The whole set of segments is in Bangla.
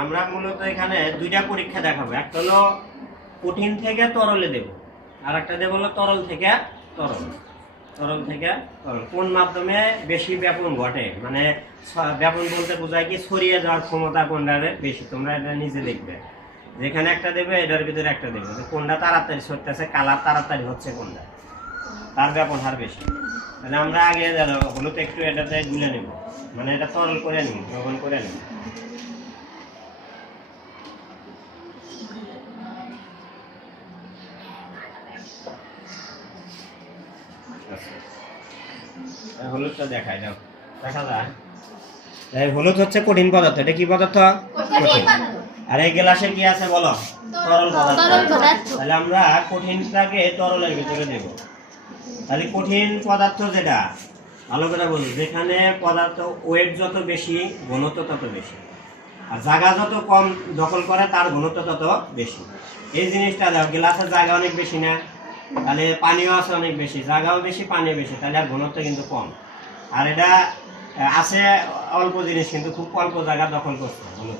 আমরা মূলত এখানে দুইটা পরীক্ষা দেখাবো, একটা হলো কঠিন থেকে তরলে দেব, আর একটা দেব হলো তরল থেকে তরল। তরল থেকে তরল কোন মাধ্যমে বেশি ব্যাপন ঘটে, মানে ব্যাপন বলতে বোঝায় কি ছড়িয়ে যাওয়ার ক্ষমতা কোনটার বেশি। তোমরা এটা নিজে দেখবে, যেখানে একটা দেবে এটার ভিতরে একটা দেবে, কোনটা তাড়াতাড়ি ছড়তেছে, কালার তাড়াতাড়ি হচ্ছে কোনটা, তার ব্যাপন হার বেশি। তাহলে আমরা আগে হলুদ একটু এটাতে গুলে নেব, মানে এটা তরল করে নিব, দ্রবণ করে নিব। হলুদটা দেখাই দাও, দেখা যায় হলুদ হচ্ছে কঠিন পদার্থ। এটা কি পদার্থ? কঠিন। আর এই গ্লাসে কি আছে বলো? তরল পদার্থ। তাহলে আমরা কঠিনটাকে তরলের ভিতরে দেব। তাহলে কঠিন পদার্থ যেটা, ভালো করে বলি, যেখানে পদার্থ ওয়েট যত বেশি ঘনত্ব তত বেশি, আর জায়গা যত কম দখল করে তার ঘনত্ব তত বেশি। এই জিনিসটা দাও, গ্লাসের জায়গা অনেক বেশি না, তাহলে পানিও আছে অনেক বেশি, জায়গাও বেশি, পানিও বেশি, তাহলে আর ঘনত্ব কিন্তু কম। আর এটা আছে অল্প জিনিস, কিন্তু খুব অল্প জায়গা দখল করতে হলো।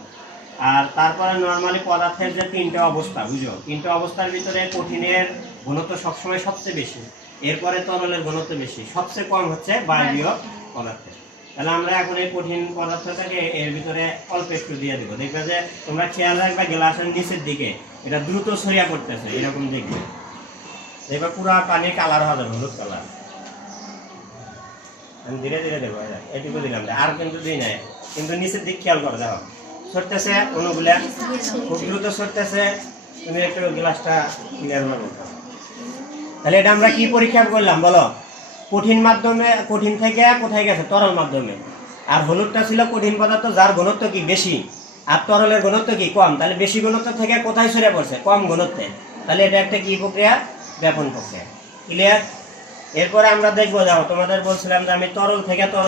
আর তারপরে নর্মালি পদার্থের যে তিনটা অবস্থা, বুঝো, তিনটা অবস্থার ভিতরে কঠিনের ঘনত্ব সবসময় সবচেয়ে বেশি, এরপরে তরলের ঘনত্ব বেশি, সবচেয়ে কম হচ্ছে বায়বীয় পদার্থের। তাহলে আমরা এখন এই কঠিন পদার্থটাকে এর ভিতরে অল্প একটু দিয়ে দেবো। দেখবে যে তোমরা খেয়াল রাখবে গ্লাসের নিচের দিকে এটা দ্রুত ছড়িয়ে পড়তেছে, এরকম দেখবে। এবার পুরো পানি কালার হবে, হলুদ কালার। আমি ধীরে ধীরে দেবো, এটুকু দিলাম, আর কিন্তু দিই নাই, কিন্তু নিচের দিক খেয়াল করে দেখো সরতেছে, অণুগুলা খুব দ্রুত সরতেছে। তুমি একটু গ্লাসটা ক্লিয়ার করো। তাহলে এটা আমরা কি পরীক্ষা করলাম বলো? কঠিন মাধ্যমে, কঠিন থেকে কোথায় গেছে? তরল মাধ্যমে। আর হলুদটা ছিল কঠিন পদার্থ যার ঘনত্ব কি বেশি, আর তরলের ঘনত্ব কি কম। তাহলে বেশি ঘনত্ব থেকে কোথায় সরে পড়ছে? কম ঘনত্বে। তাহলে এটা একটা কি প্রক্রিয়া? ব্যাপন প্রক্রিয়া। ক্লিয়ার? এরপরে আমরা দেখবো, যাও তোমাদের বলছিলাম যে আমি তরল থেকে তরল